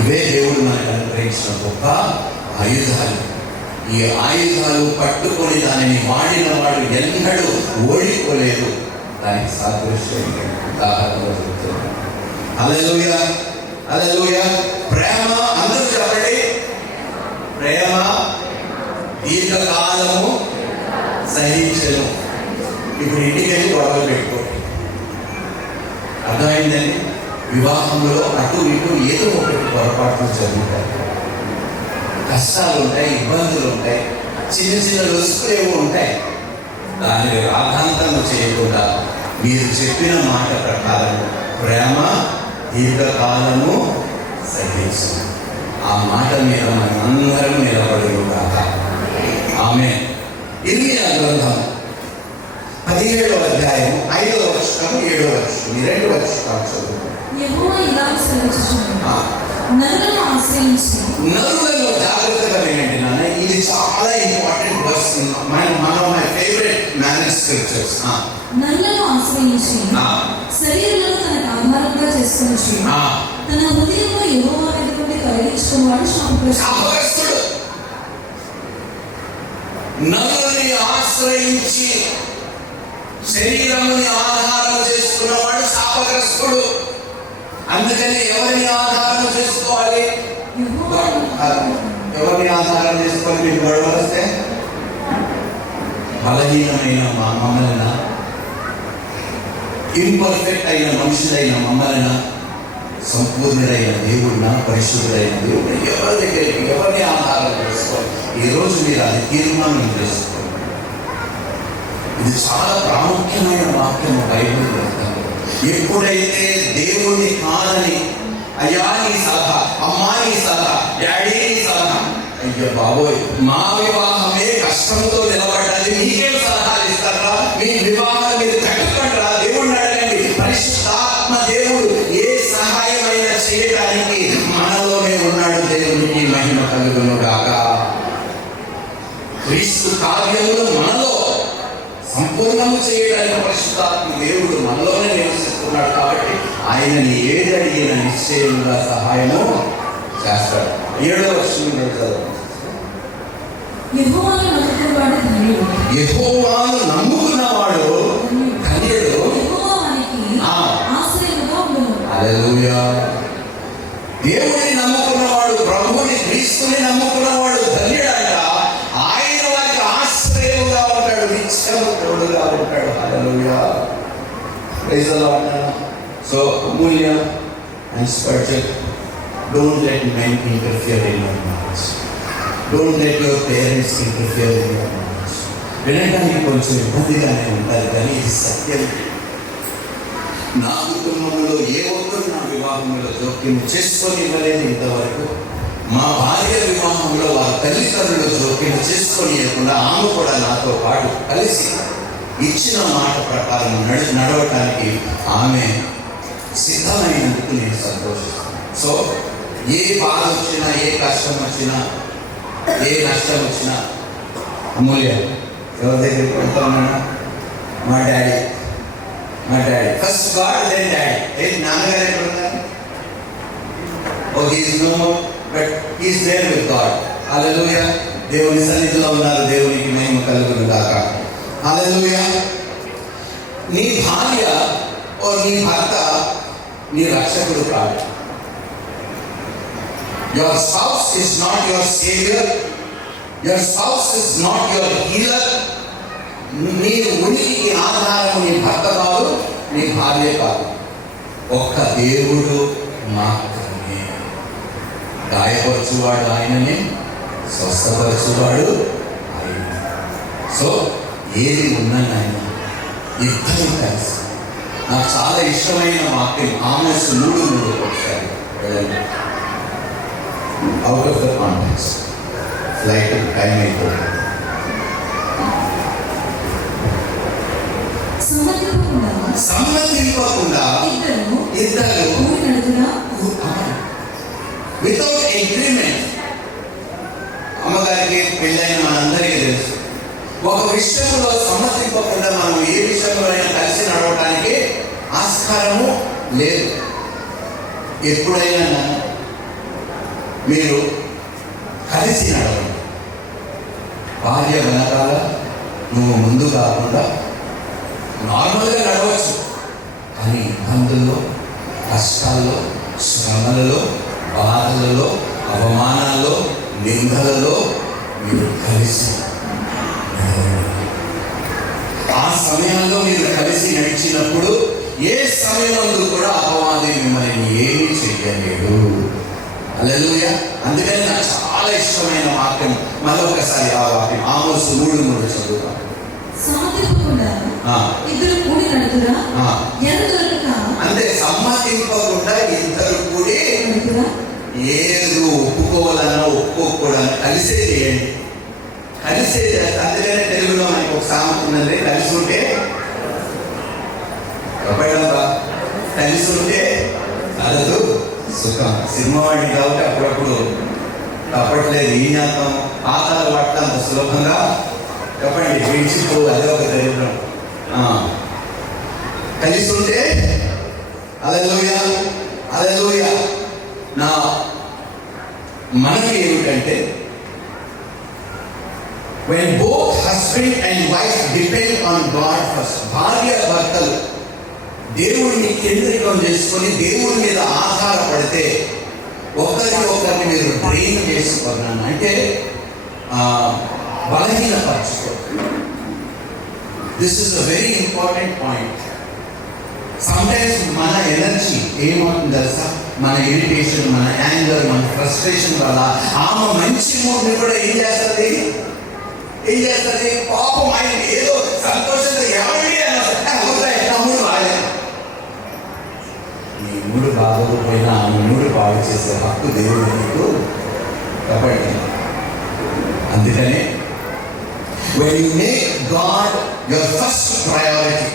ఇవే దేవుడు మనకు అనుగ్రహించిన గొప్ప ఆయుధాలు. ఈ ఆయుధాలు పట్టుకొని దానిని వాడిన వాడు ఎన్నడూ ఓడిపోలేదు. దానికి సాదృశ్యం ఉదాహరణలో చెప్తున్నాను. హల్లెలూయా, హల్లెలూయా. ప్రేమ, అందరూ చెప్పండి, ప్రేమ దీర్ఘకాలము వివాహంలో అటు ఇటు ఏదో ఒకటి పొరపాట్లు జరుగుతాయి, కష్టాలు ఉంటాయి, ఇబ్బందులు ఉంటాయి, చిన్న చిన్న లొసుకులు ఏవో ఉంటాయి. దాన్ని రాధాంతము చేయకుండా మీరు చెప్పిన మాట ప్రకారం ప్రేమ దీర్ఘకాలము సహించు. ఆ మాట మీద మనం అందరం నిలబడి కాక. ఆమె ఇర్మియా గ్రంథం 17వ అధ్యాయం 5వ వచనం 7వ వచనం, ఈ 2 వచనాలు చదువు. యెహోవా ఇలాగ సెలవిచ్చుచున్నాడు, నరులను ఆశ్రయించి. నరులలో జాగ్రత్తగా వినండి నాన్న, ఇది చాలా ఇంపార్టెంట్ వర్స్. మై ఫేవరెట్ మేనేజ్ స్క్రిప్చర్స్. నరులను ఆశ్రయించి శరీరంలో తనకు ఆధారంగా చేసుకొనొచ్చు. తన హృదయంలో యెహోవా మీద నుండి కలిగించుకున్నవాడు శాపగ్రస్తుడు. నరుని ఆశ్రయించి శరీరముని ఆధారం చేసుకున్నవాడు శాపగ్రస్తుడు. అందుకని ఎవరిని ఆధారం చేసుకోవాలి? ఎవరిని ఆధారం చేసుకోవాలి? మీకు గొడవ వస్తే బలహీనమైన మమ్మల్ని, ఇంపర్ఫెక్ట్ అయిన మనుషులైన మమ్మల్ని సంపూర్ణుడైన దేవుడిన, పరిశుద్ధుడైన దేవుడిని ఎవరి దగ్గరికి, ఎవరిని ఆధారం చేసుకోవాలి? ఈరోజు మీరు అది తీర్మానం చేసుకోవాలి. ఇది చాలా ప్రాముఖ్యమైన వాక్యం బైబిల్ గ్రంథంలో. ఎప్పుడైతే దేవుణ్ణి కాదని, అయ్యా నీ సలహా, అమ్మా నీ సలహా, డాడీ నీ సలహా, అయ్యో బాబోయ్ మా వివాహమే కష్టంతో నిలబడ్డది, మీకేం సలహాలు ఇస్తారా? మీ వివాహాన్ని మీరు కట్టుకుంటారా? దేవుడిని అడగండి. పరిశుద్ధాత్మ దేవుడు ఏ సహాయమైనా చేయడానికి మనలోనే ఉన్నాడు. దేవునికి మహిమ కలుగును గాక. క్రీస్తు కార్యములు మనలో సంపూర్ణము చేయడానికి పరిశుద్ధాత్మ దేవుడు మనలోనే నివసిస్తున్నాడు. కాబట్టి ఆయనని ఏది అడిగిన నిశ్చయంగా సహాయము చేస్తాడు. 7వ వచనం చదువు. యెహోవాను నమ్ముకున్నవాడు ధన్యుడు. యెహోవాను నమ్ముకున్నవాడు ధన్యుడు. యెహోవా వానికి ఆశ్రయముగా ఉండును. హల్లెలూయా. దేవుడిని నమ్ముకున్నవాడు, ప్రభువుని క్రీస్తుని నమ్ముకున్నవాడు ధన్యుడంట. ఆయన వారికి ఆశ్రయముగా ఉంటాడు, నిత్యము తోడుగా ఉంటాడు. Hallelujah. Praise the Lord. So Amulya and Spurgeon, don't let men interfere in your marriage. Don't let your parents interfere in your marriage. వినడానికి కొంచెం ఇబ్బందిగానే ఉంటుంది, కానీ ఇది సత్యం. నా కుటుంబంలో ఏ ఒక్కరు నా వివాహంలో జోక్యం చేసుకొని ఇవ్వలేదు ఇంతవరకు. మా భార్య వివాహంలో వారి తల్లిదండ్రులు జోక్యం చేసుకొని ఇవ్వకుండా ఆమె కూడా నాతో పాటు కలిసి ఇచ్చిన మాట ప్రకారం నడవటానికి ఆమె సిద్ధమైనందుకు నేను సంతోషిస్తాను. సో ఏ బాధ వచ్చినా, ఏ కష్టం వచ్చినా, ఏ నష్టం వచ్చినా అమూల్య ఎవరి దగ్గరికి వెళ్తా ఉన్నానా? మా daddy first God, then daddy. ఏంటి నాన్నగారు ఎక్కడ ఉన్నారు? Oh he's no more, but he's there with God. Hallelujah. దేవుని సన్నిధిలో ఉన్నారు. దేవునికి మహిమ కలుగును గాక. హల్లెలూయా. నీ భార్య ఓ నీ భర్త నీ రక్షకుడు కాదు. Your spouse is not your savior. Your spouse is not your healer. నీ ఉనికికి ఆధారం నీ భర్త కాదు, నీ భార్య కాదు. ఒక్క దేవుడు మాత్రమే. గాయపరచువాడు ఆయననే, స్వస్థపరచువాడు ఆయన. సో ఏది ఉన్నా ఆయన ఇద్దరు కలిసి. నాకు చాలా ఇష్టమైన వాక్యం ఆమోస్ 3:3 ఒకసారి out of the context. Flight time అయిపోయింది. సమ్మతింపకుండా ఇద్దరు వితౌట్ అగ్రిమెంట్. అమ్మగారికి పెళ్ళైన మనందరికీ తెలుసు, ఒక విషయంలో సమ్మతింపకుండా మనం ఏ విషయంలో అయినా కలిసి నడవడానికి ఆస్కారము లేదు. ఎప్పుడైనా మీరు కలిసి నడవండి. భార్య వెనకాల, నువ్వు ముందు కాకుండా నార్మల్గా నడవచ్చు, కానీ ఇబ్బందుల్లో, కష్టాల్లో, శ్రమలలో, బాధలలో, అవమానాల్లో, నిందలలో మీరు కలిసి నడవండి. ఆ సమయంలో మీరు కలిసి నడిచినప్పుడు ఏ సమయంలో కూడా అపవాది మిమ్మల్ని ఏమీ లేడు. హల్లెలూయా. అందుకని నాకు చాలా ఇష్టమైన వాక్యం, మరొకసారి ఆ వాక్యం ఆమోసు 3:3 చదువుతాం. సమ్మతింపకుండా ఇద్దరు కూడి నడుతురా, ఎర్ర దొరకక. అంటే సమ్మతింపకుండా ఇద్దరు కూడి నడుతురా, ఏదో ఒప్పుకోవాలన్నా ఒప్పుకోకూడదన్నా కలిసే చేయండి. కలిసే చేస్తే అందుకనే తెలుగులో మనకి ఒక సామెత ఉన్నది, కలిసి ఉంటే కలిసి ఉంటే కలదు సుఖం. సినిమా వాడిని కాబట్టి అప్పుడప్పుడు తప్పట్లేదు. ఏం చేస్తాం, పాతాలు పట్ల అంత సులభంగా చెప్పండి ఫ్రెండ్షిప్ అదే ఒక దరిద్రం. కలిసి ఉంటే హల్లెలూయా హల్లెలూయా. నా మనకి ఏమిటంటే when both husband and wife depend on God first, భార్య భర్తలు దేవుడిని కేంద్రీకం చేసుకొని దేవుడి మీద ఆధారపడితే ఒకరిని మీరు డ్రైన్ చేసుకున్నాను అంటే బలహీనపరచుకో. This is a very important point. Sometimes మన ఎనర్జీ ఏమవుతుంది తెలుసా, మన ఇరిటేషన్, మన యాంగర్, మన ఫ్రస్ట్రేషన్ వల్ల ఆమె మంచి మూడ్ని కూడా ఏం చేస్తుంది పాపం ఆయన ఏదో సంతోషంగా ఎవరి మూడు బాగా, నీ మూడు బాగోకపోయినా ఆమె మూడు బాగు చేసే హక్కు దేవుడు నీకు కాబట్టి. అందుకనే when you make God your first priority,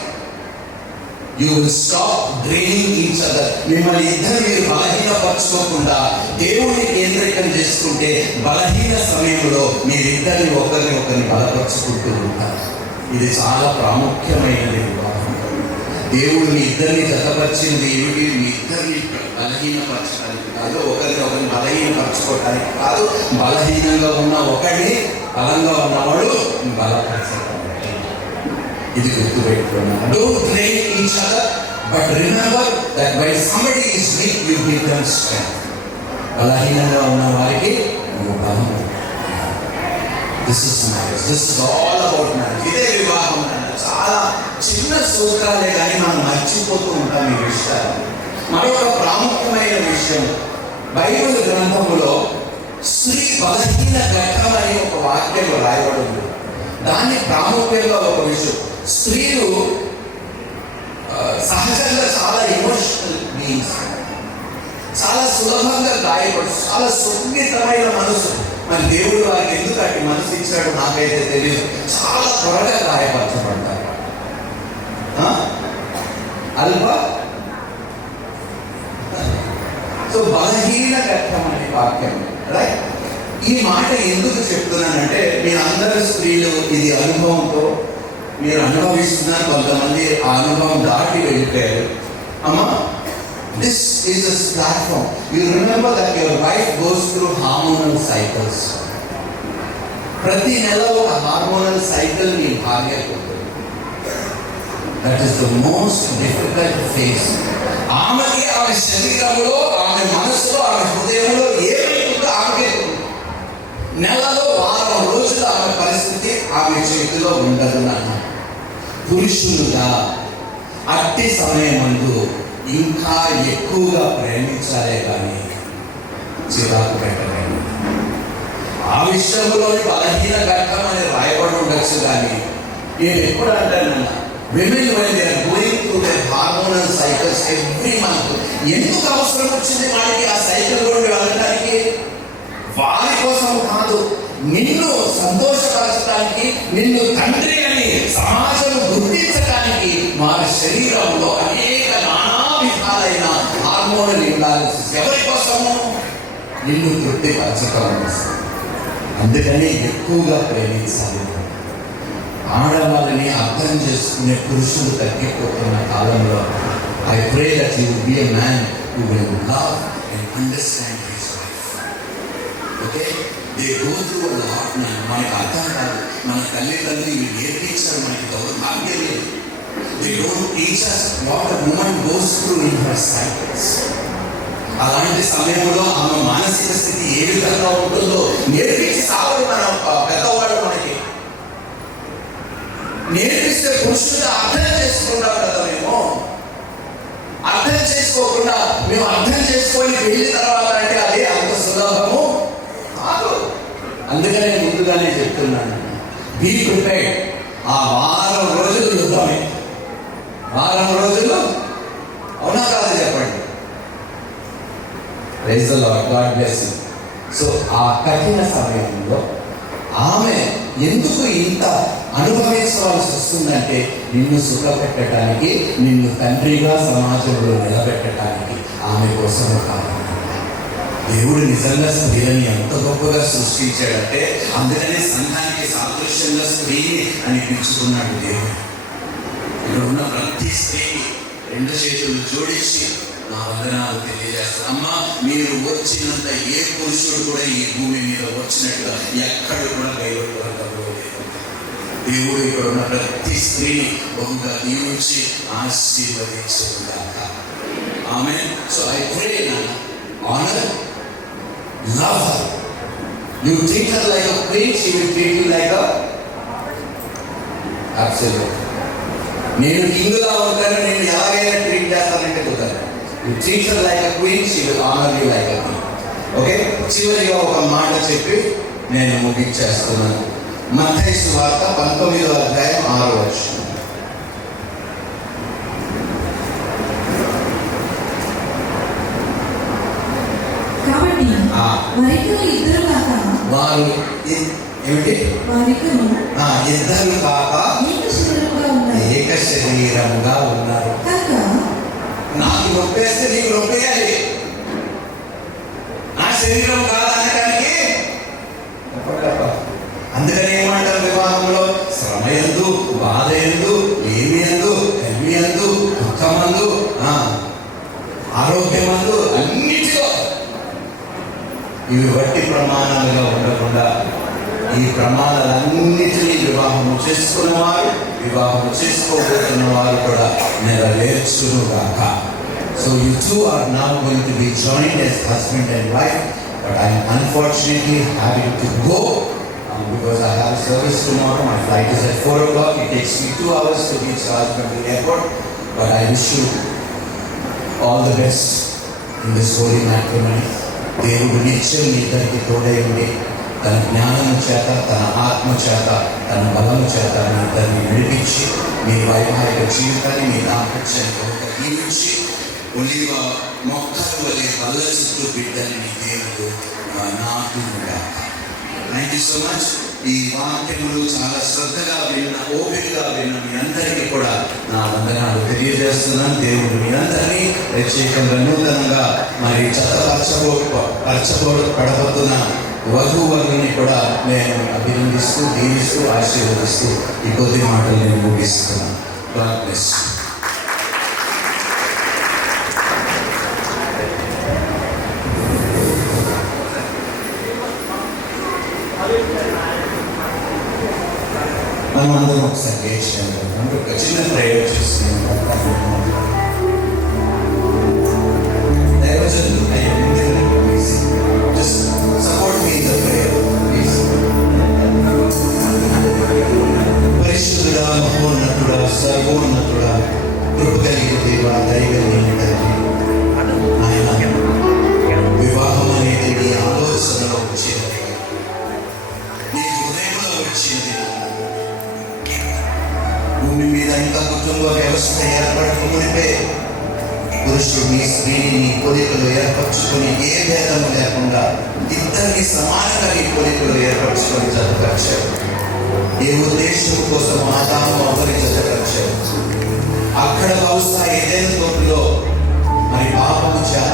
you will stop draining each other. మిమ్మల్ని ఇద్దరు మీరు బలహీనపరచుకోకుండా దేవుడిని కేంద్రీకం చేసుకుంటే బలహీన సమయంలో మీరిద్దరిని ఒకరిని బలపరుచుకుంటూ ఉంటారు. ఇది చాలా ప్రాముఖ్యమైనది వివాహం. దేవుడు మీ ఇద్దరిని జతపరిచింది ఏమిటి, మీ ఇద్దరిని బలహీనపరచడానికి కాదు, ఒకరిని బలహీనపరచుకోవడానికి కాదు. బలహీనంగా ఉన్న ఒకరిని బలంగా ఉన్నవాడు బలపరచడానికి. ఇది గుర్తుపెట్టుకున్నాను. Don't drain each other, but remember that when somebody is weak, you give them strength. బలహీనంగా ఉన్న వారికి నువ్వు బలం. This is marriage. This is all about marriage. ఇదే వివాహం. చాలా చిన్న సూత్రాలే కానీ మనం మర్చిపోతూ ఉంటాం ఈ విషయాలు. మరొక ప్రాముఖ్యమైన విషయం, బైబిల్ గ్రంథములో స్త్రీ బలహీన ఘట్టం అని ఒక వాక్యం రాయబడి ఉంది. దాని ప్రాముఖ్యంగా ఒక విషయం, స్త్రీలు సహజంగా చాలా ఎమోషనల్ బీయింగ్స్, చాలా సులభంగా గాయపడు, చాలా సున్నితమైన మనసు. మరి దేవుడు వారికి ఎందుకు అట్టి మనసు ఇచ్చాడు నాకైతే తెలియదు. చాలా త్వరగా గాయపరచబడతారు. సో బలహీన ఘట్టం అనే వాక్యం రైట్. ఈ మాట ఎందుకు చెప్తున్నానంటే మీరందరూ స్త్రీలు ఇది అనుభవంతో మీరు అనుభవిస్తున్నారు. కొంతమంది ఆ అనుభవం దాటి వెళ్ళిపోయారు. అమ్మా, this is a platform. You remember that your wife goes through hormonal cycles. ప్రతి నెల ఒక హార్మోనల్ సైకిల్ మీ భార్య ఉంటుంది. That is the most difficult phase. ఆమెకి ఆమె శరీరంలో, ఆమె మనసులో, ఆమె హృదయంలో ఏమైతుందో ఆమెకే నెలలో వారం రోజులు ఆమె పరిస్థితి ఆమె చేతిలో ఉండదు. నాన్న పురుషులుగా అట్టి సమయమందు ఇంకా ఎక్కువగా ప్రేమించాలే కానీ చిరాకు పెట్టలేదు. ఆ విషయంలోని బలహీన ఘట్టం అని రాయబడి ఉండొచ్చు. కానీ నేను ఎప్పుడు అంటానన్నా, women when they are going through their hormonal cycles every month, ఎందుకు అవసరం వచ్చింది వారికి ఆ సైకిల్ గురించి వెళ్ళడానికి? వారి కోసం కాదు, నిన్ను సంతోషపరచడానికి, నిన్ను తండ్రి అని సమాజం గుర్తించడానికి వారి శరీరంలో అనేక నానా విధాలైన హార్మోనల్ ఇంబాలెన్సెస్. ఎవరి కోసము? నిన్ను తృప్తిపరచడం. అందుకని ఎక్కువగా ప్రేమించాలి. ఆడవాళ్ళని అర్థం చేసుకునే పురుషులు తగ్గిపోతున్న కాలంలో I pray that you will be a man who will love and understand his wife. Okay? They go through a lot now. మనకు అర్థం కాదు. మన తల్లిదండ్రులు నేర్పించారు, మనకి దౌర్భాగ్యం లేదు. They don't teach us what a woman goes through in her cycles. అలాంటి సమయంలో ఆమె మానసిక స్థితి ఏ విధంగా ఉంటుందో నేర్పించి సాగు మన పెద్దవాడు మనకి నేర్పిస్తే పురుషులు అర్థం చేసుకుంటాం కదా. మేము అర్థం చేసుకోకుండా, మేము అర్థం చేసుకొని వెళ్ళిన అందుకనే ముందుగానే చెప్తున్నాను, బీ ప్రిపేర్డ్. ఆ వారం రోజులు యుద్ధమే, వారం రోజులు. అవునా కాదు చెప్పండి. Praise the Lord, God bless you. So ఆ కఠిన సమయంలో ఆమె ఎందుకు ఇంత అనుభవించవలసి వస్తుందంటే, నిన్ను సుఖపెట్టడానికి, నిన్ను తండ్రిగా సమాజంలో నిలబెట్టడానికి ఆమె కోసం కాదు. దేవుడు నిజంగా స్త్రీలని ఎంత గొప్పగా సృష్టించాడంటే, అందుకనే సంఘానికి సాదృశ్యంగా స్త్రీని అని పిలుచుకున్నాడు దేవుడు. ఇక్కడ ఉన్న ప్రతి స్త్రీని రెండు చేతులు జోడించి నా వందనాలు తెలియజేస్తాను. అమ్మా, మీరు వచ్చినంత ఏ పురుషుడు కూడా ఈ భూమి మీద వచ్చినట్టుగా ఎక్కడ కూడా భయపడలేదు. దేవుడు ఇక్కడ ఉన్న ప్రతి స్త్రీని బహుగా దీవించి ఆశీర్వదించుగాక. Amen. So I pray, honour, love her. You treat her like a queen, she will treat you like a absolute. నేను కింగ్లా ఉంటాను, నేను ఎలాగైనా ట్రీట్ చేస్తానంటే కుదరదు. You treat her like a queen, she will honor you like a king. Okay, చివరిగా ఒక మాట చెప్పి నేను ముగించేస్తున్నాను. మత్తయి సువార్త 19వ అధ్యాయం 6వ వచనం. వారు ఏమిటి? ఇద్దరు కాక ఏక శరీరంగా ఉన్నారు. నాకు నొప్పేస్తే నీకు నొప్పేయాలి. నా శరీరం కాదనడానికి. అందుకని ఏమంటారు వివాహంలో? శ్రమ ఎందు, బాధ ఎందు, ఏమి ఎందు, ఎల్మి ఎందు, దుఃఖమందు, ఆరోగ్యమందు, అన్నిటిలో ఇవి వట్టి ప్రమాణాలుగా ఉండకుండా ఈ ప్రమాణాలన్నిటినీ వివాహము చేసుకున్న వారు, వివాహము చేసుకోబోతున్న వారు కూడా నెరవేర్చునుగాక. So you two are now going to be joined as husband and wife, but I am unfortunately having to go because I have a service tomorrow. My flight is at 4 o'clock. It takes me 2 hours to reach Rajahmundry to the airport, but I wish you all the best in this holy matrimony. దేవుడు నిత్యం ఇద్దరికి తోడై ఉండి తన జ్ఞానము చేత, తన ఆత్మ చేత, తన బలము చేత మీ ఇద్దరిని నడిపించి మీ వైవాహిక జీవితాన్ని, మీ దాంపత్యాన్ని దీవించి ఒలివ మొక్కల వలె బల్ల చుట్టూ బిడ్డని దేవుడు నాటుగా. Thank you so much. ఈ వాక్యములు చాలా శ్రద్ధగా విన్న, ఓపికగా విన్న మీ అందరికీ కూడా నా వందనాలు తెలియజేస్తున్నాను. దేవుడు మీ అందరినీ ప్రత్యేకంగా నూతనంగా మరి పడబోతున్న వధూవరుని కూడా నేను అభినందిస్తూ, దీవిస్తూ, ఆశీర్వదిస్తూ ఈ కొద్ది మాటలు నేను ముగిస్తున్నాను. God bless you. మనం అందరం ఒకసారి చేయాలి. ఒక చిన్న ప్రేయర్ చేస్తున్నాం. పరిశుద్ధుడా, మహోన్నతుడా, సర్వోన్నతుడా, కృప కలిగిన దేవా, దయగలిగిన తండ్రి, ఆయన వివాహం అనేది నీ ఆలోచనలో వచ్చినది, నీ హృదయంలో వచ్చినది. భూమి మీద ఇంకా కుటుంబ వ్యవస్థ ఏర్పడకమునిపే పురుషుడిని, స్త్రీని నీ పోలికలు ఏర్పరచుకొని ఏ భేదము లేకుండా ఇద్దరిని సమానంగా నీ పోలికలు ఏర్పరచుకొని జతపరిచారు. ఏ ఉద్దేశం కోసం ఆదాము అవ్వని జతపరిచారు. అక్కడ బహుశా ఏదైనా తోటలో మరి పాపము చేత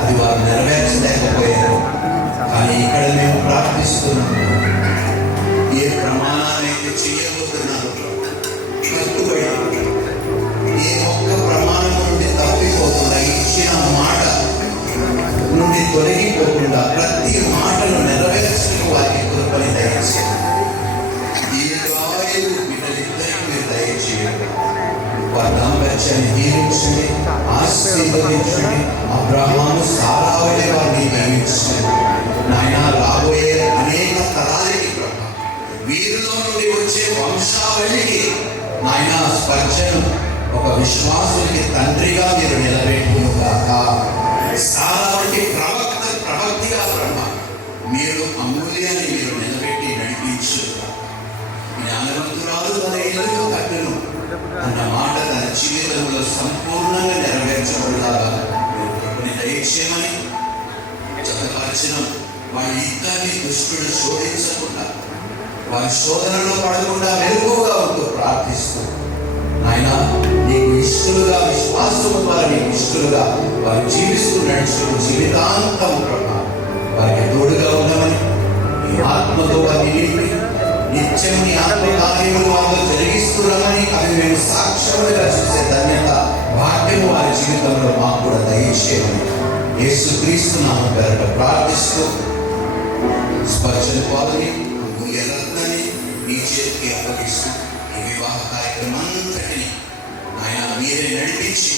అది వారు నెరవేర్చలేకపోయారు. కానీ ఇక్కడ మేము ప్రార్థిస్తున్నాము, ఏ ప్రమాణాలైతే చేయబోతున్నారు కట్టుబడి ఏ ఒక్క ప్రమాణం నుండి తప్పిపోకుండా, ఇచ్చిన మాట నుండి తొలగిపోకుండా ప్రతి మాటను నెరవేర్చడానికి వారికి కృపని దయచేయండి. ఈ రాయు బిడ్డలిద్దరికీ మీరు దయచేయండి. వారి దాంపత్యాన్ని దీవించండి, ఆశీర్వదించండి. అబ్రహాము, సారావళి వారిని దీవించండి. నాయన, రాబోయే అనేక తరాలకి ప్రభా, వీరిలో నుండి వచ్చే వంశావళికి నాయన స్పర్శను ఒక విశ్వాసులకి తండ్రిగా మీరు నిలబెట్టునుగాక. సారావళికి ప్రవక్తిగా ప్రభా మీరు అమూల్యాన్ని మీరు వారి ఇద్దరిని దుష్టుడు శోధించకుండా, వారి శోధనలో పడకుండా మెలకువగా ఉంటూ ప్రార్థిస్తూ, ఆయన నీకు ఇష్టలుగా, విశ్వాసము ద్వారా నీకు ఇష్టలుగా వారు జీవిస్తూ నడుచు జీవితాంతం ప్రభా వారికి తోడుగా ఉండమని, నీ ఆత్మతో వారిని నింపి నిత్యం నీ ఆత్మ కార్యములు వారిలో జరిగిస్తున్నామని అవి మేము సాక్ష్యములుగా చూసే ధన్యత, భాగ్యము వారి జీవితంలో మాకు కూడా దయచేయమని యేసుక్రీస్తు నామమున పేరట ప్రార్థిస్తూ, స్పర్శన పాలని రత్నాన్ని నీ చేతికి అప్పగిస్తూ ఈ వివాహ కార్యక్రమం అంతటిని ఆయన మీరే నడిపించి,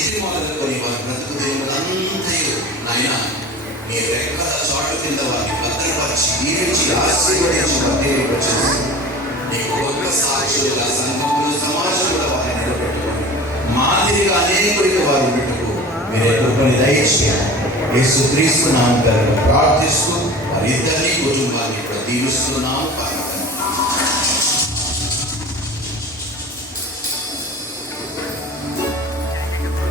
ఇది మొదలుకొని వారి బ్రతుకు దేవులంతయు నాయన నీ రెక్కల చాటు కింద వారిని భద్రపరిచి దీవించి ఆశీర్వదించి వర్ధిల్లింపచేసి నీకు గొప్ప సాక్షులుగా సంఘములు సమాజంలో వారిని నిలబెట్టుకొని మాదిరిగా అనేకుడికి వారు పెట్టుకు మీరే కృపని దయచేయాలి. యేసుక్రీస్తు నామమున ప్రార్థిస్తూ వారిద్దరినీ కుటుంబాన్ని దీవిస్తున్నాము.